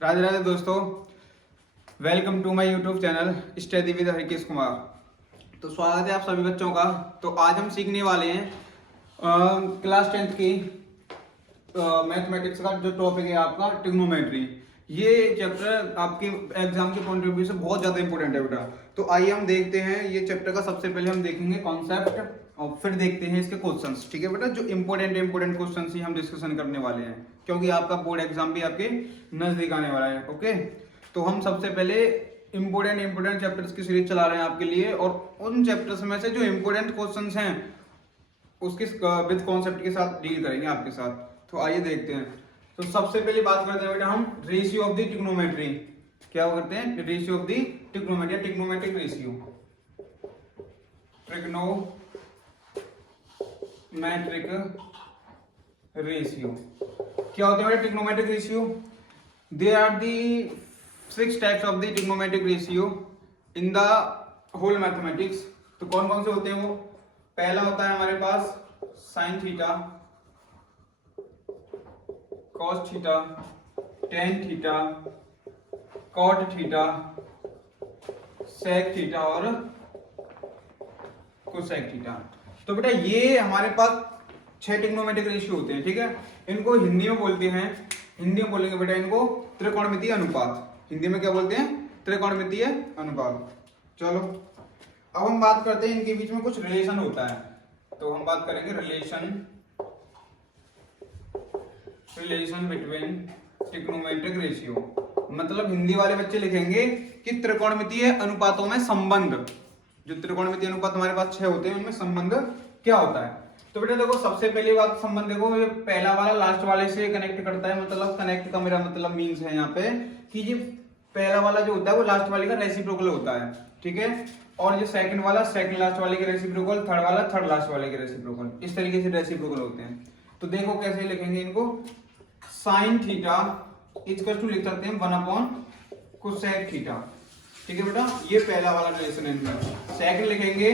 राधे राधे दोस्तों, welcome to my YouTube channel study with Harkesh Kumar. तो स्वागत है आप सभी बच्चों का। तो आज हम सीखने वाले हैं क्लास 10th की मैथमेटिक्स का जो टॉपिक है आपका ट्रिग्नोमेट्री। ये चैप्टर आपके एग्जाम के पॉइंट ऑफ व्यू से बहुत ज़्यादा इंपॉर्टेंट है बेटा। तो आइए हम देखते हैं ये चैप्टर का। सबसे पहले हम देखेंगे कॉन्सेप्ट और फिर देखते हैं इसके क्वेश्चंस। ठीक है बेटा, जो इंपॉर्टेंट क्वेश्चंस ही हम डिस्कशन करने वाले हैं, क्योंकि आपका बोर्ड एग्जाम भी आपके नजदीक आने वाला है। ओके, तो हम सबसे पहले इंपॉर्टेंट चैप्टर्स की सीरीज चला रहे हैं आपके लिए, और उन चैप्टर्स में से जो इंपॉर्टेंट क्वेश्चंस हैं उसके विद कॉन्सेप्ट के साथ डील करेंगे आपके साथ। तो आइए देखते हैं। तो सबसे पहले बात करते हैं बेटा हम रेशियो ऑफ द ट्रिग्नोमेट्री। क्या करते हैं? Ratio of the trigonometry, trigonometric ratio, trigonometric ratio. क्या होते हैं बेटा trigonometric ratio? They are the 6 types of the trigonometric ratio in the whole mathematics. तो कौन कौन से होते हैं वो? पहला होता है हमारे पास sine theta, cos theta, tan theta, cot theta, sec theta और कोसेक थीटा। तो बेटा ये हमारे पास 6 ट्रिग्नोमेट्रिक रेशियो होते हैं। ठीक है, इनको हिंदी में बोलते हैं, हिंदी में बोलेंगे बेटा इनको त्रिकोणमितीय अनुपात। हिंदी में क्या बोलते हैं? त्रिकोणमितीय अनुपात। चलो अब हम बात करते हैं इनके बीच में कुछ रिलेशन होता है। तो हम बात करेंगे रिलेशन बिटवीन ट्रिग्नोमेट्रिक रेशियो। मतलब हिंदी वाले बच्चे लिखेंगे कि त्रिकोणमितीय अनुपातों में संबंध। जो त्रिकोणमितीय अनुपात हमारे पास 6 होते हैं उनमें संबंध क्या होता है? तो बेटा देखो, सबसे पहली बात संबंध देखो, ये पहला वाला लास्ट वाले से कनेक्ट करता है। मतलब कनेक्ट का मेरा मतलब मीन्स है यहाँ पे कि ये पहला वाला जो होता है वो लास्ट वाले का रेसिप्रोकल होता है। ठीक है, और जो सेकंड वाला सेकंड लास्ट वाले के रेसिप्रोकल, थर्ड वाला थर्ड लास्ट वाले के रेसिप्रोकल, इस तरीके से रेसिप्रोकल होते हैं। तो देखो कैसे लिखेंगे इनको। साइन थीटा इक्वल टू लिख सकते हैं 1 कोसेक थीटा। ठीक है बेटा, ये पहला वाला रिलेशन है इनका। सेकंड लिखेंगे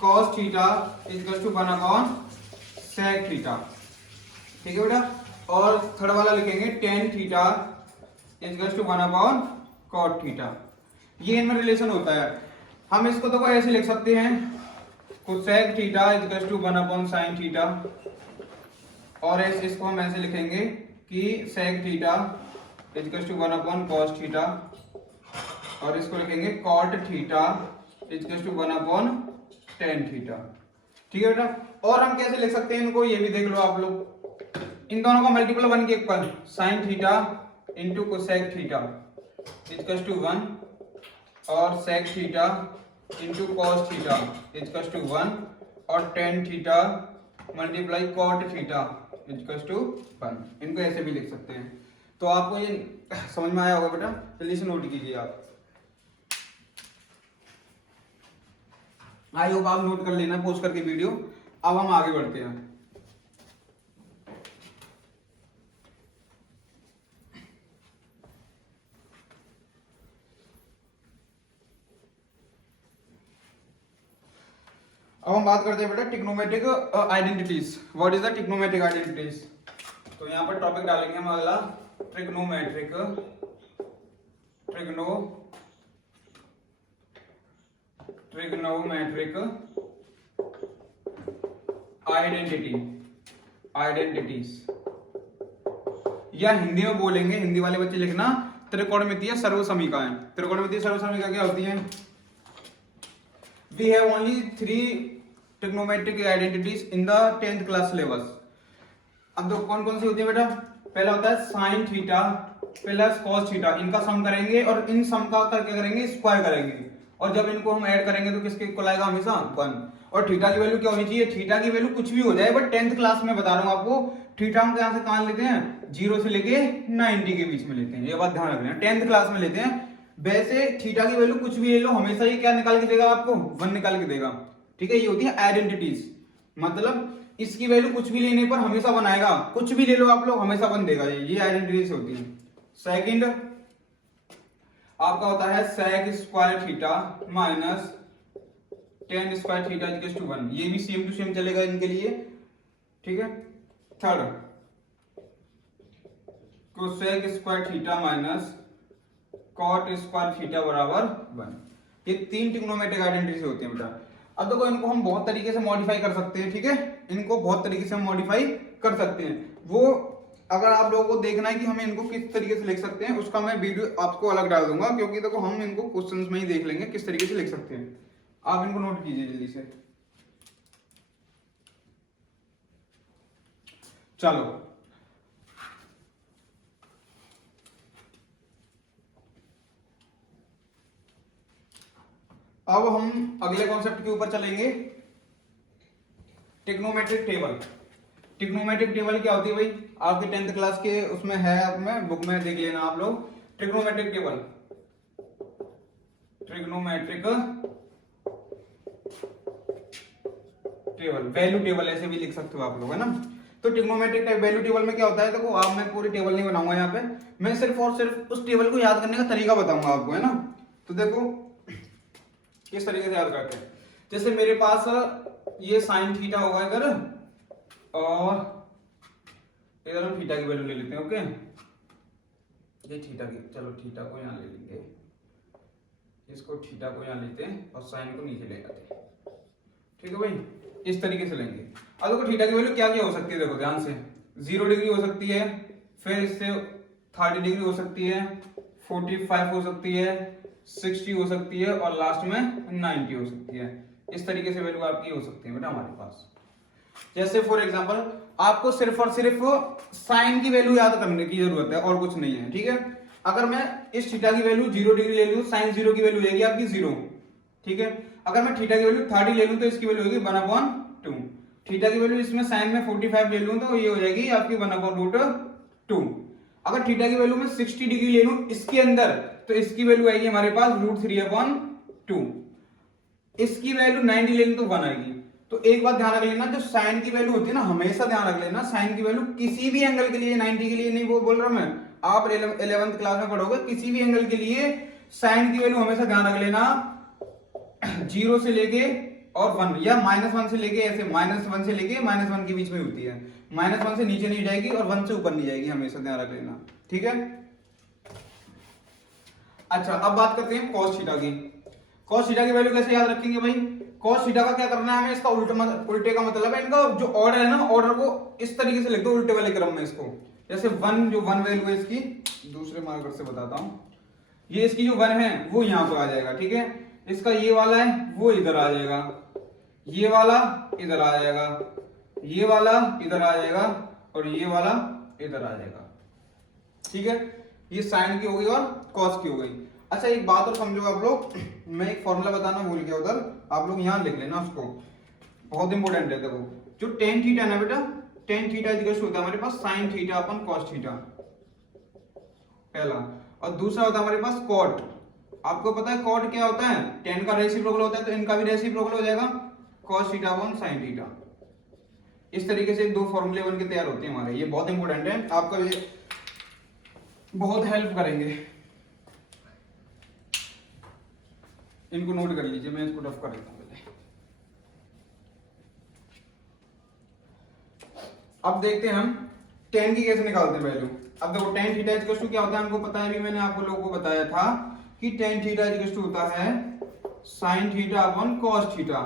cos theta equal to 1 sec theta. ठीक है बेटा, और थर्ड वाला लिखेंगे tan theta equal to 1 cot theta. ये इनमें रिलेशन होता है। हम इसको तो ऐसे लिख सकते हैं cosec theta equal to 1 sin theta, और इसको हम ऐसे लिखेंगे कि sec theta equal to 1 cos theta, और इसको लिखेंगे cot theta equal to 1 tan theta. ठीक है बेटा, और हम कैसे लिख सकते हैं इनको, ये भी देख लो आप लोग। इन दोनों का मल्टीपल 1 के ऊपर sine theta into cosec theta equal to 1, और sec theta into cos theta equal to 1, और tan theta multiply cot theta equal to 1। इनको ऐसे भी लिख सकते हैं। तो आपको ये समझ में आया होगा बेटा, जल्दी से नोट कीजिए आप। आई होप आप नोट कर लेना पोस्ट करके वीडियो। अब हम आगे बढ़ते हैं। अब हम बात करते हैं बेटा trigonometric identities. What is the trigonometric identities? तो यहाँ पर टॉपिक डालेंगे हम अगला ट्रिग्नोमेट्रिक आइडेंटिटीज, या हिंदी में बोलेंगे, हिंदी वाले बच्चे लिखना त्रिकोणमितीय सर्वसमीकरण। त्रिकोणमितीय सर्वसमीकरण क्या होती है? We have only 3 trigonometric identities in the 10th class syllabus. अब दो कौन कौन सी होती है बेटा? पहला होता है sine theta plus cos theta, इनका सम करेंगे और इन सम का करके करेंगे स्क्वायर करेंगे, और जब इनको हम ऐड करेंगे तो किसके इक्वल आएगा? हमेशा 1। और थीटा की वैल्यू क्या होनी चाहिए? थीटा की वैल्यू कुछ भी हो जाए, बट 10th क्लास में बता रहा हूं आपको, थीटा हम कहां से कहां लेते हैं? 0 से लेके 90 के बीच में लेते हैं। ये बात ध्यान रखना, 10th क्लास में लेते हैं। वैसे थीटा की वैल्यू कुछ भी ले लो, हमेशा ये क्या निकाल के देगा आपको? 1 निकाल के देगा। ठीक है, ये होती है आइडेंटिटीज। मतलब इसकी वैल्यू कुछ भी लेने पर हमेशा 1 आएगा, कुछ भी ले लो आप लोग हमेशा 1 देगा। ये आइडेंटिटीज होती है। सेकंड आपका होता है sec square theta minus tan square theta equal to 1। ये भी सेम टू सेम चलेगा इनके लिए। ठीक है। Third cosec square theta minus cot square theta बराबर 1। ये 3 ट्रिग्नोमेट्रिक आइडेंटिटी होती है बेटा। अब देखो इनको हम बहुत तरीके से मॉडिफाई कर सकते हैं, ठीक है, इनको बहुत तरीके से हम मॉडिफाई कर सकते हैं। वो अगर आप लोगों को देखना है कि हमें इनको किस तरीके से लिख सकते हैं, उसका मैं वीडियो आपको अलग डाल दूंगा, क्योंकि देखो हम इनको क्वेश्चंस में ही देख लेंगे किस तरीके से लिख सकते हैं। आप इनको नोट कीजिए जल्दी से। चलो अब हम अगले कॉन्सेप्ट के ऊपर चलेंगे, ट्रिग्नोमेट्रिक टेबल। ट्रिग्नोमेट्रिक टेबल क्या होती है भाई, आपके 10th क्लास के उसमें है, आप में बुक में देख लेना आप लोग। Trigonometric table, trigonometric table, value table ऐसे भी लिख सकते हो आप लोग, है ना। तो ट्रिग्नोमेट्रिक वैल्यू टेबल में क्या होता है, देखो आप, मैं पूरी टेबल नहीं बनाऊंगा यहाँ पे, मैं सिर्फ और सिर्फ उस टेबल को याद करने का तरीका बताऊंगा आपको, है ना। तो देखो किस तरीके से याद करते हैं। जैसे मेरे पास ये साइन थीटा होगा इधर, और इधर हम थीटा की वैल्यू ले लेते हैं। ओके, ये थीटा की, चलो थीटा को यहाँ ले लेंगे, इसको थीटा को यहाँ लेते हैं और साइन को नीचे ले जाते हैं, ठीक है भाई, इस तरीके से लेंगे। अब देखो थीटा की वैल्यू क्या क्या हो सकती है, देखो ध्यान से, 0 डिग्री हो सकती है, फिर इससे 30 डिग्री हो सकती है, 45 हो सकती है, 60 हो सकती है, और लास्ट में 90 हो सकती है। इस तरीके से वैल्यू आपकी हो सकती है बेटा हमारे पास। जैसे फॉर एग्जांपल आपको सिर्फ और सिर्फ साइन की वैल्यू याद करने की जरूरत है और कुछ नहीं है, ठीक है। अगर मैं इस थीटा की वैल्यू 0 डिग्री ले लूं, साइन 0 की वैल्यू रहेगी आपकी 0, ठीक है। अगर मैं थीटा की वैल्यू 30 ले लूं तो इसकी वैल्यू होगी 1/2। थीटा की वैल्यू इसमें साइन में 45 ले लूं तो ये हो जाएगी आपकी 1/√2। अगर थीटा की वैल्यू में 60 डिग्री ले लूं इसके अंदर, तो इसकी वैल्यू आएगी हमारे पास √3/2। इसकी वैल्यू 90 ले लूं तो 1 आएगी। तो एक बात ध्यान रख लेना, जो साइन की वैल्यू होती है ना, हमेशा ध्यान रख लेना, साइन की वैल्यू किसी भी एंगल के लिए, 90 के लिए नहीं वो बोल रहा मैं, आप 11th क्लास में पढ़ोगे, किसी भी एंगल के लिए साइन की वैल्यू हमेशा ध्यान रख लेना 0 से लेके और 1, या -1 से लेके, ऐसे -1 से लेके -1 के बीच में होती है, -1 से नीचे नहीं जाएगी और 1 से ऊपर नहीं जाएगी, हमेशा ध्यान रख लेना, ठीक है। अच्छा अब बात करते हैं cos थीटा की। cos थीटा की वैल्यू कैसे याद रखेंगे भाई, cos थीटा का क्या करना है हमें, इसका उल्टे का मतलब है, इनका जो ऑर्डर है ना, ऑर्डर को इस तरीके से लिख दो उल्टे वाले क्रम में इसको। जैसे 1, जो 1 वैल्यू है इसकी, दूसरे मार्कर से बताता हूं, ये इसकी जो 1 है वो यहां पर आ जाएगा, ठीक है। इसका ये वाला है वो इधर आ जाएगा, ये वाला इधर आ जाएगा, ये वाला इधर आ जाएगा, और ये वाला इधर आ जाएगा, ठीक है। ये साइन की हो गई और कॉस की हो गई। अच्छा एक बात और समझो आप लोग, मैं एक फॉर्मूला बताना भूल गया उधर, आप लोग यहां लिख लेना उसको, बहुत इंपॉर्टेंट है। देखो जो टेन थीटा है ना बेटा, टेन थीटा इक्वल होता है हमारे पास साइन थीटा अपन कॉस थीटा, पहला, और दूसरा होता है हमारे पास कॉट। आपको पता है कॉट क्या होता है, टेन का रेसिप्रोकल होता है, तो इनका भी रेसिप्रोकल हो जाएगा cos theta upon sine theta. इस तरीके से दो फॉर्मूले बन के तैयार होते हैं हमारे, ये बहुत इंपॉर्टेंट है, आपका ये बहुत हेल्प करेंगे, इनको नोट कर लीजिए, मैं इसको रफ कर देता हूं पहले। अब देखते हैं हम टेन की कैसे निकालते हैं वैल्यू। अब देखो टेन थीटा इक्वल टू क्या होता है, हमको पता है, अभी मैंने आपको लोगों को बताया था कि टेन थीटा इक्वल टू होता है sine theta upon cos theta,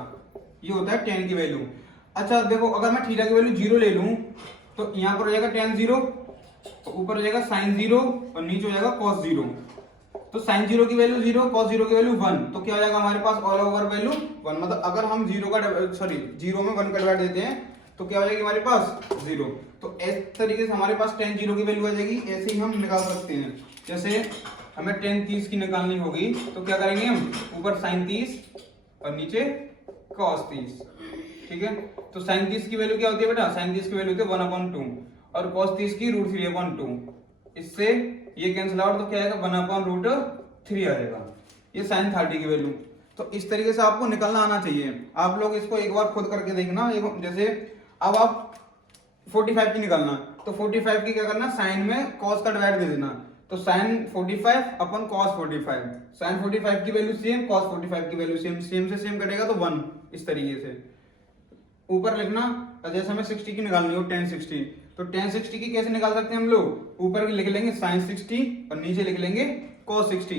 ये होता है टेन की वैल्यू। अच्छा देखो अगर मैं थीटा की वैल्यू 0 ले लूं तो यहां पर हो जाएगा टेन 0, ऊपर हो जाएगा साइन 0 और नीचे हो जाएगा कॉस 0। तो साइन 0 की वैल्यू 0, कॉस 0 की वैल्यू 1, तो क्या हो जाएगा हमारे पास ऑल ओवर वैल्यू 1। मतलब अगर हम 0 में 1 का डिवाइड देते हैं तो क्या हो जाएगी हमारे पास 0। तो इस तरीके से हमारे पास टेन 0 की वैल्यू आ जाएगी, ऐसे ही हम निकाल सकते हैं। जैसे हमें टेन 30 की निकालनी होगी तो क्या करेंगे हम, ऊपर साइन 30 और नीचे कॉस 30, ठीक है। तो साइन 30 की वैल्यू क्या होती है बेटा, साइन 30 की वैल्यू होती है 1/2 और cos 30 की √3/2। इससे ये कैंसिल आउट, तो क्या आएगा 1/√3 आ जाएगा, ये साइन 30 की वैल्यू। तो इस तरीके से आपको निकलना आना चाहिए। आप लोग इसको एक बार खुद करके देखना। जैसे अब आप 45 की निकालना, तो 45 की क्या करना, साइन में cos का डिवाइड दे देना, तो साइन 45 अपन cos 45, साइन 45 की वैल्यू सेम, cos 45 की वैल्यू सेम, सेम से सेम कटेगा तो 1, इस तरीके से ऊपर लिखना। जैसे हमें 60 की निकालनी हो, 10 60, तो tan 60 की कैसे निकाल सकते हैं हम लोग, ऊपर लिख लेंगे sin 60 और नीचे लिख लेंगे cos 60।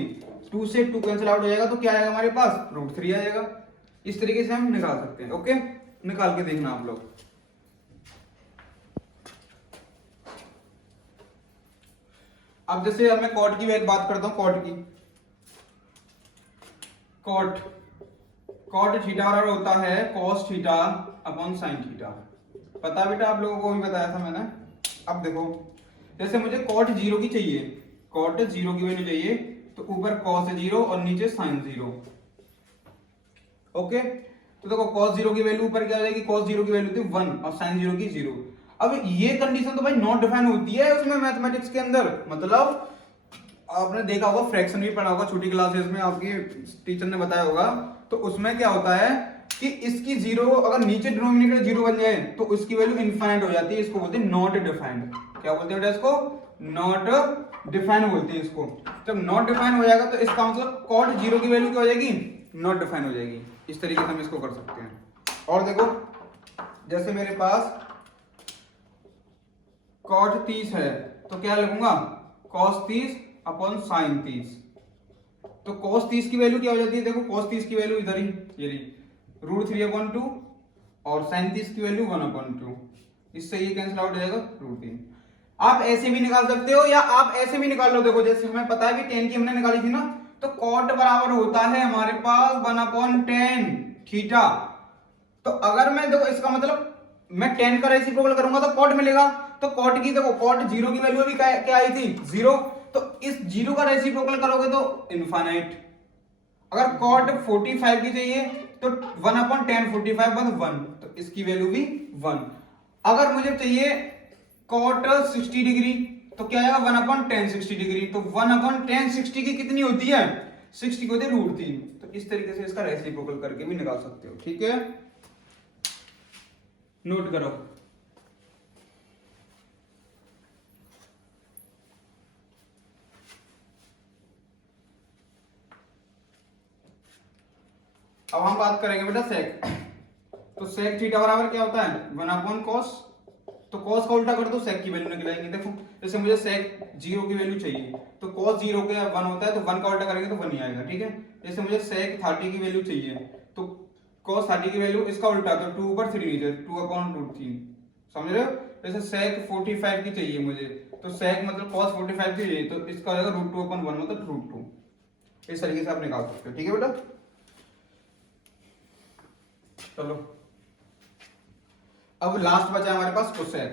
2 से 2 कैंसिल आउट हो जाएगा तो क्या आएगा हमारे पास, √3 आएगा। इस तरीके से हम निकाल सकते हैं। ओके, निकाल के देखना आप लोग। अब जैसे अब मैं कॉट की बात करता हूं, कॉट की, कॉट थीटा बराबर होता है cos theta upon sin theta. पता बेटा, आप लोगों को भी बताया था मैंने। अब देखो, जैसे मुझे cot 0 की चाहिए, cot 0 की वैल्यू चाहिए, तो ऊपर cos 0 और नीचे sin 0। ओके, तो देखो cos 0 की वैल्यू ऊपर क्या हो जाएगी, cos 0 की वैल्यू थी 1 और sin 0 की 0। अब ये कंडीशन तो भाई नॉट डिफाइन होती है उसमें मैथमेटिक्स के अंदर। मतलब आपने देखा होगा, फ्रैक्शन भी पढ़ा होगा छोटी क्लासेस में, आपकी टीचर ने बताया होगा। तो उसमें क्या होता है कि इसकी 0 अगर नीचे डिनोमिनेटर 0 बन जाए तो उसकी वैल्यू इनफाइनाइट हो जाती है। इसको बोलते हैं नॉट डिफाइंड। क्या बोलते हैं बेटा इसको, नॉट डिफाइन बोलते हैं इसको। जब नॉट डिफाइन हो जाएगा तो इसका मतलब cot 0 की वैल्यू क्या हो जाएगी, नॉट डिफाइन हो जाएगी। इस तरीके से हम इसको कर सकते हैं। और देखो, जैसे मेरे पास cot 30 है तो क्या लिखूंगा, cos 30 अपॉन sin 30। तो cos 30 की वैल्यू क्या हो जाती है, देखो cos 30 की वैल्यू इधर ही, ये रही √3/2 और sin 30 की वैल्यू 1/2। इससे ये कैंसिल आउट हो जाएगा √3। आप ऐसे भी निकाल सकते हो या आप ऐसे भी निकाल लो। देखो जैसे हमें पता है कि tan की हमने निकाली थी ना, तो cot बराबर होता है हमारे पास 1/tan थीटा। तो अगर मैं देखो इसका मतलब मैं tan का रेसिप्रोकल करूंगा तो cot मिलेगा। तो cot की देखो, cot 0 की वैल्यू भी क्या आई थी, 0। तो इस 0 का रेसिप्रोकल करोगे तो इनफाइनाइट। अगर cot 45 की चाहिए तो 1/tan 45 बस 1, तो इसकी वैल्यू भी 1। अगर मुझे चाहिए cot 60 डिग्री तो क्या आएगा, 1/tan 60 डिग्री। तो 1/tan 60 की कितनी होती है, 60 की होती है √3। तो इस तरीके से इसका रेसिप्रोकल करके भी निकाल सकते हो। ठीक है, नोट करो। अब हम बात करेंगे बेटा सेक। तो सेक थीटा बराबर क्या होता है, 1/cos। तो cos का उल्टा कर दो, सेक की वैल्यू निकल आएंगे। देखो जैसे मुझे सेक 0 की वैल्यू चाहिए तो cos 0 के 1 होता है, तो 1 का उल्टा करेंगे तो 1 ही आएगा। ठीक है, जैसे मुझे सेक 30 की वैल्यू चाहिए तो cos 30 की वैल्यू इसका उल्टा, तो 2/3 नीचे 2/√3। समझ रहे हो। जैसे सेक 45 की चाहिए मुझे, तो सेक मतलब cos 45 की चाहिए तो इसका हो जाएगा √2/1 मतलब √2। इस तरीके से आप निकाल सकते हो। ठीक है बेटा, चलो अब लास्ट बचा हमारे पास कोसेक।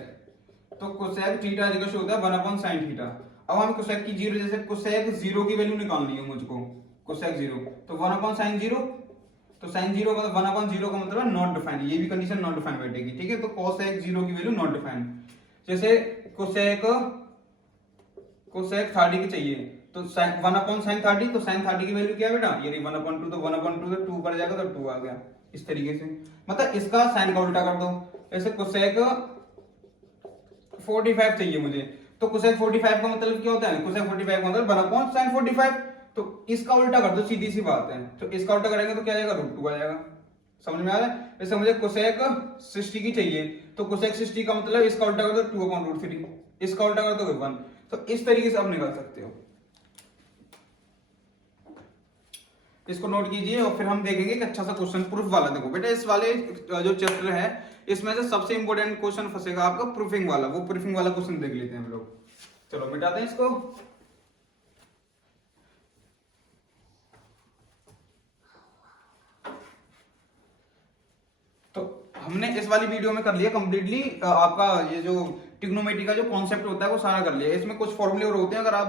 तो कोसेक थीटा इक्वल होता है 1/sin थीटा। अब हम कोसेक की 0, जैसे कोसेक 0 की वैल्यू निकालनी है मुझको, कोसेक 0 तो 1/sin 0। तो sin 0 मतलब 1/0 का मतलब है नॉट डिफाइंड। ये भी कंडीशन नॉट डिफाइंड बैठेगी। ठीक है, तो कोसेक 0 की वैल्यू नॉट डिफाइंड। जैसे कोसेक 30 की चाहिए तो 1/sin 30, तो sin 30 की वैल्यू क्या है बेटा, ये 1/2। तो 1/2 से 2 पर जाएगा तो 2 आ गया। इस तरीके से मतलब इसका साइन का उल्टा कर दो। ऐसे कोसेक 45 चाहिए मुझे, तो कोसेक 45 का मतलब क्या होता है, कोसेक 45 का मतलब 1/sin 45। तो इसका उल्टा कर दो, सीधी सी बात है। तो इसका उल्टा करेंगे तो क्या आएगा, √2 आ जाएगा। समझ में आ रहा है। जैसे मुझे कोसेक 60 की चाहिए तो कोसेक 60 का मतलब इसका उल्टा कर दो 2/√3, इसका उल्टा कर दो 1। तो इस तरीके से आप निकाल सकते हो। इसको नोट कीजिए और फिर हम देखेंगे कि अच्छा सा क्वेश्चन प्रूफ वाला। देखो बेटा, इस वाले जो चैप्टर है इसमें से सबसे इंपॉर्टेंट क्वेश्चन फंसेगा आपका प्रूफिंग वाला। वो प्रूफिंग वाला क्वेश्चन देख लेते हैं हम लोग। चलो मिटाते हैं इसको। तो हमने इस वाली वीडियो में कर लिया कंप्लीटली आपका ये जो ट्रिग्नोमेट्री का जो कॉन्सेप्ट होता है वो सारा कर लिया। इसमें कुछ फॉर्मूले और होते हैं, अगर आप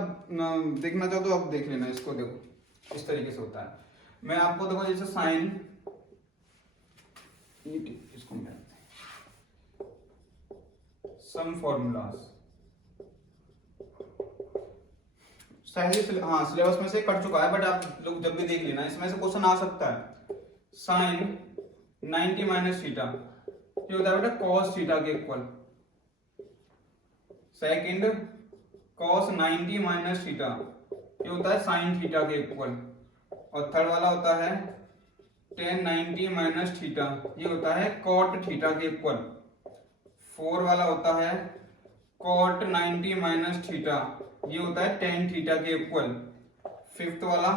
देखना चाहो तो आप देख लेना इसको। देखो इस तरीके से होता है। मैं आपको देखो जैसे साइन, इसको सम फॉर्मूलाज हाँ सिलेबस में से कट चुका है, बट आप लोग जब भी देख लेना, इसमें से क्वेश्चन आ सकता है। साइन 90 माइनस थीटा ये होता है बेटा कॉस थीटा के equal. Second cos 90 minus theta ये होता है साइन थीटा के इक्वल। और थर्ड वाला होता है tan 90 माइनस थीटा ये होता है कॉट थीटा के इक्वल। 4 वाला होता है कॉट 90 माइनस थीटा, ये होता है टेन थीटा के इक्वल। फिफ्थ वाला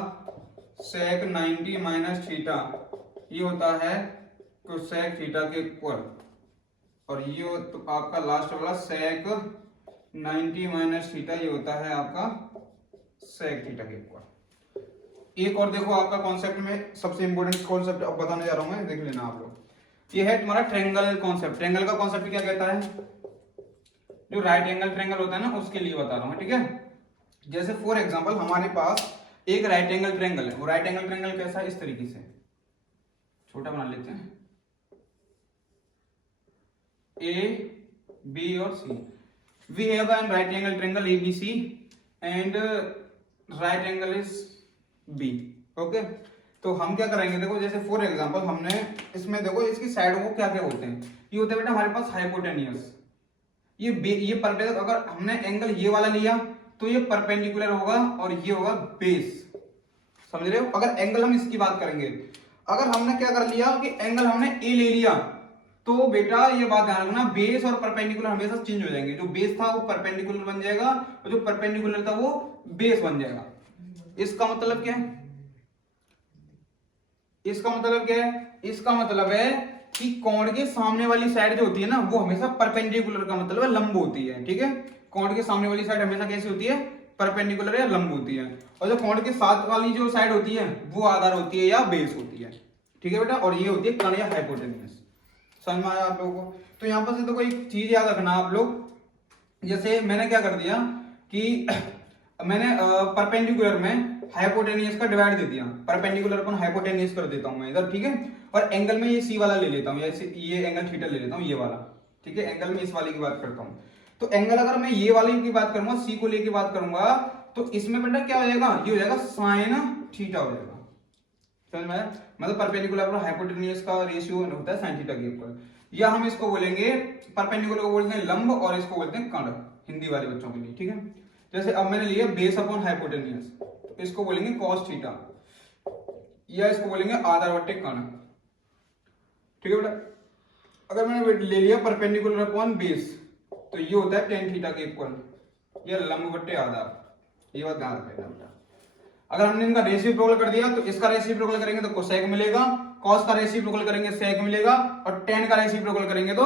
सेक 90 माइनस थीटा, ये होता है कोसेक थीटा के इक्वल। और ये तो आपका लास्ट वाला सेक 90 माइनस थीटा, ये होता है आपका सेक थीटा के इक्वल। एक और देखो आपका कॉन्सेप्ट में सबसे इंपॉर्टेंट कॉन्सेप्ट अब बताने जा रहा हूं मैं, देख लेना आप लोग। ये है तुम्हारा ट्रायंगल कॉन्सेप्ट। ट्रायंगल का कॉन्सेप्ट क्या कहता है? जो राइट एंगल ट्रायंगल होता है ना, उसके लिए बता रहा हूं, ठीक है। जैसे फॉर एग्जांपल हमारे पास एक राइट एंगल ट्रायंगल है। वो राइट एंगल ट्रायंगल कैसा है? इस तरीके से छोटा बना लेते हैं, ए बी और C. We have an right angle triangle A B C and right angle is B. Okay, तो हम क्या करेंगे, देखो जैसे फॉर एग्जांपल हमने इसमें देखो इसकी साइडों को क्या क्या होते हैं। ये होता है बेटा हमारे पास हाइपोटेनियस, ये परपेंडिकुलर। अगर हमने एंगल ये वाला लिया तो ये परपेंडिकुलर होगा और ये होगा बेस, समझ रहे हो। अगर एंगल हम इसकी बात करेंगे, अगर हमने क्या कर लिया कि एंगल हमने ए ले लिया, तो बेटा ये बात ध्यान रखना, बेस और परपेंडिकुलर हमेशा चेंज हो जाएंगे। जो बेस था वो परपेंडिकुलर बन जाएगा और जो परपेंडिकुलर था वो बेस बन जाएगा। इसका मतलब क्या है? इसका मतलब क्या है? इसका मतलब है कि कोण के सामने वाली साइड जो होती है ना, वो हमेशा परपेंडिकुलर का मतलब है लंब होती है, ठीक है। कोण के सामने वाली साइड हमेशा कैसी होती है? परपेंडिकुलर या लंब होती है। और जो कोण के साथ वाली जो साइड होती है वो आधार होती है या बेस होती है, ठीक है बेटा। और ये होती है कर्ण या हाइपोटेन्यूस। समझ में आया आप लोगों को? तो यहाँ पर से तो कोई चीज याद रखना आप लोग, जैसे मैंने क्या कर दिया कि मैंने परपेंडिकुलर में हाइपोटेनियस का डिवाइड दे दिया, परपेंडिकुलर पर हाइपोटेनियस कर देता हूं मैं इधर, ठीक है। और एंगल में ये सी वाला ले लेता हूं, ये एंगल थीटा ले लेता हूं, ये वाला, ठीक है। एंगल में इस वाले की बात करता हूं। तो एंगल अगर मैं ये वाले की बात करूंगा, सी को लेके बात करूंगा, तो इसमें बेटा क्या हो जाएगा? ये हो जाएगा साइन थीटा हो जाएगा। समझ में आया? मतलब परपेंडिकुलर पर हाइपोटेनियस का रेशियो होता है साइन थीटा के ऊपर। या हम इसको बोलेंगे, परपेंडिकुलर को बोलते हैं लंब और इसको बोलते हैं कर्ण, हिंदी वाले बच्चों के लिए, ठीक है। जैसे अब मैंने लिया बेस अपॉन हाइपोटेनियस, तो इसको बोलेंगे कॉस थीटा, या इसको बोलेंगे आधारवर्ती कर्ण, ठीक है बेटा। अगर मैंने ले लिया परपेंडिकुलर अपॉन बेस, तो ये होता है टेन थीटा के इक्वल, या लंब बट्टे आधार। ये बात ध्यान रखना बेटा। अगर हमने इनका रेसिप्रोकल कर दिया तो इसका रेसिप्रोकल करेंगे तो कोसेक मिलेगा, कॉस का रेसिप्रोकल करेंगे सेक मिलेगा, और टेन का रेसिप्रोकल करेंगे तो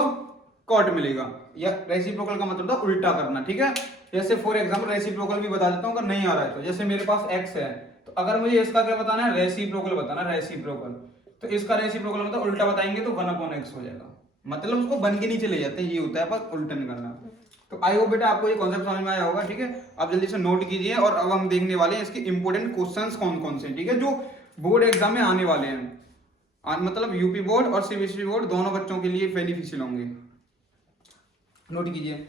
कॉट मिलेगा। या रेसिप्रोकल का मतलब था उल्टा करना, ठीक है। जैसे फॉर एग्जांपल रेसिप्रोकल भी बता देता हूं अगर नहीं आ रहा है तो। जैसे मेरे पास x है, तो अगर मुझे इसका क्या बताना है? रेसिप्रोकल बताना, रेसिप्रोकल। तो इसका रेसिप्रोकल मतलब उल्टा बताएंगे तो 1/x हो जाएगा, मतलब उसको बन के नीचे ले जाते हैं, ये होता है बस उल्टन करना। तो आई होप बेटा आपको ये कॉन्सेप्ट समझ में आया होगा, ठीक है। आप जल्दी से नोट कीजिए। और अब हम देखने वाले हैं इसके इंपोर्टेंट क्वेश्चंस कौन कौन से, ठीक है, जो बोर्ड एग्जाम में आने वाले हैं। मतलब यूपी बोर्ड और सीबीएसई बोर्ड दोनों बच्चों के लिए बेनिफिशियल होंगे। नोट कीजिए।